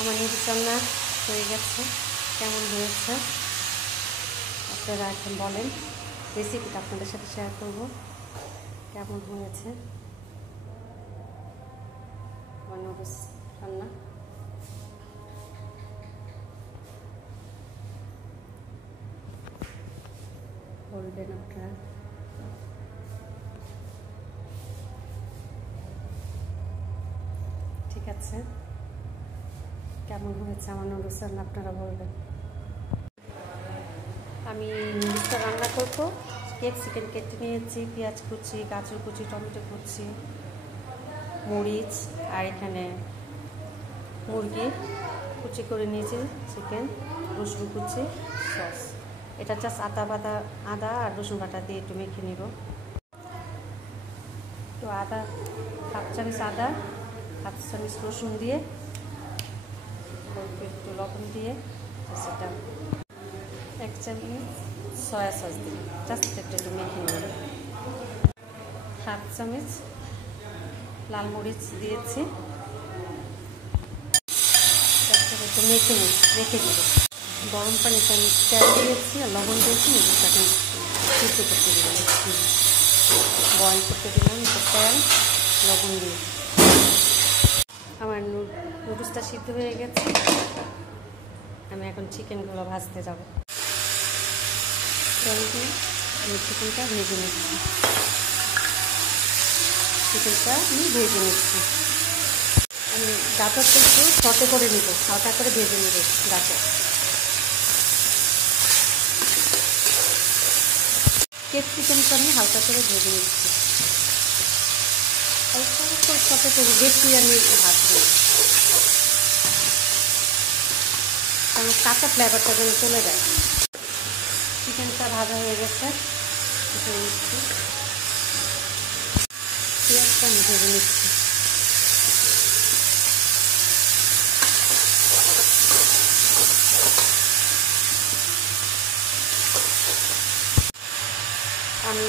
আমার নুডলস রান্না হয়ে গেছে। কেমন হয়েছে আপনারা এখন বলেন, রেসিপিটা আপনাদের সাথে শেয়ার করব কেমন হয়েছে আমার নুডলস রান্না। বলবেন আপনারা। ঠিক আছে, কেমন হয়েছে আমার নুডলস রান্না আপনারা বলবেন। আমি নুডলসটা রান্না করবো। ক্যাপসিকাম কেটে নিয়েছি, পেঁয়াজ কুচি, গাজর কুচি, টমেটো কুচি, মরিচ, আর এখানে মুরগি কুচি করে নিয়েছি, চিকেন, রসুন কুচি, সস। এটা জাস্ট আদা আর রসুন বাটা দিয়ে একটু মেখে নিব। তো আদা, হাফ চামচ আদা, হাফ চামচ রসুন দিয়ে, একটু লবণ দিয়ে, সেটা 1 চামচ সয়া সস দিই, জাস্ট একটু মেখে নেব। হাফ চামচ লাল মরিচ দিয়েছি, একটু মেখে দিব। গরম পানিতে আমি তেল দিয়েছি আর লবণ দিয়েছি, নুডলসটাকে সিদ্ধ করতে দিলাম, বয়েল করতে দিলাম। একটু তেল লবণ দিয়ে আমার নুডলসটা সিদ্ধ হয়ে গেছে। আমি এখন চিকেনগুলো ভাজতে যাব। তেল দিয়ে আমি চিকেনটা ভেজে নিচ্ছি। আমি গাজরটা একটু সটে করে নিব, হালকা করে ভেজে নিব গাজর। ক্যাপসিকামটা আমি হালকা করে ভেজে নিচ্ছি, হালকা করে সটে করে, বেশি আমি ভাজবো কারণ কাঁচা ফ্লেভারটা যেন চলে যায়। চিকেনটা ভাজা হয়ে গেছে, পেঁয়াজটা আমি ভেজে নিচ্ছি। আমি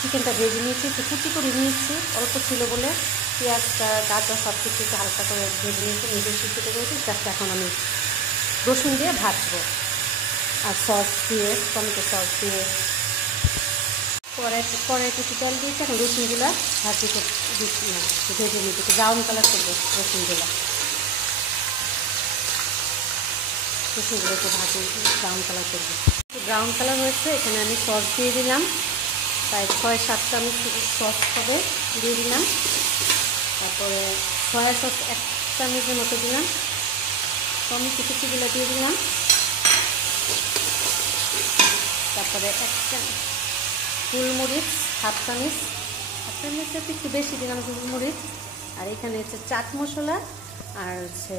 চিকেনটা ভেজে নিয়েছি, একটু কুচি করে নিয়েছি, অল্প ছিল বলে পেঁয়াজটা গাজর সব কিছু হালকা করে ভেজে নিয়েছি, নিজে সিদ্ধ করে নিয়েছি। জাস্ট এখন আমি রসুন দিয়ে ভাজবো আর সস দিয়ে, টমেটো সস দিয়ে। কড়াইতে তেল দিয়েছি, এখন রসুনগুলো ভেজে নিতে, একটু ব্রাউন কালার করবো রসুনগুলো একটু ভাজি, ব্রাউন কালার করবো। ব্রাউন কালার হয়েছে, এখানে আমি সস দিয়ে দিলাম, প্রায় 6-7 চামচ সস হবে দিয়ে দিলাম। তারপরে সয়া সস 1 চামচের মতো দিলাম, টমেটো কুচিগুলো দিয়ে দিলাম। তারপরে 1 চামচ গোলমরিচ, হাফ চামচের একটু বেশি দিলাম গোলমরিচ। আর এখানে হচ্ছে চাট মশলা আর হচ্ছে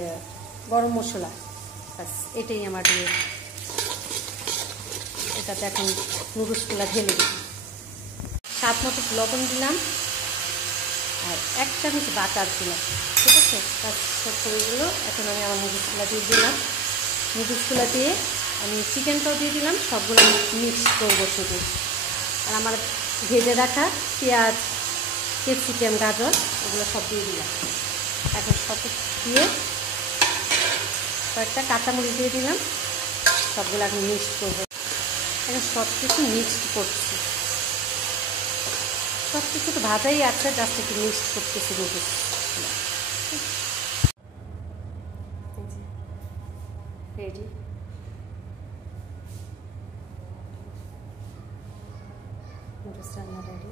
গরম মশলা, বাস এটাই আমার দিয়ে। এটাতে এখন নুডলসগুলো ঢেলে দিই। স্বাদ মতো লবণ দিলাম আর 1 চামচ বাটার দিলাম। ঠিক আছে, তার সবগুলো এখন আমি আমার নুডলসগুলো দিয়ে দিলাম। নুডলসগুলো দিয়ে আমি চিকেনটাও দিয়ে দিলাম, সবগুলো মিক্স করবো শুধু। আর আমার ভেজে রাখা পেঁয়াজ, ক্যাপসিকাম, গাজর এগুলো সব দিয়ে দিলাম। এখন সব দিয়ে কয়েকটা কাঁচামরিচ দিয়ে দিলাম, সবগুলো এখন মিক্সড করবো। এখন সব কিছু মিক্সড করছি, সব কিছু তো ভাজাই আছে, জাস্ট একটু মিক্সড করতেছি নুডলস। রেডি, নুডলস রান্না রেডি।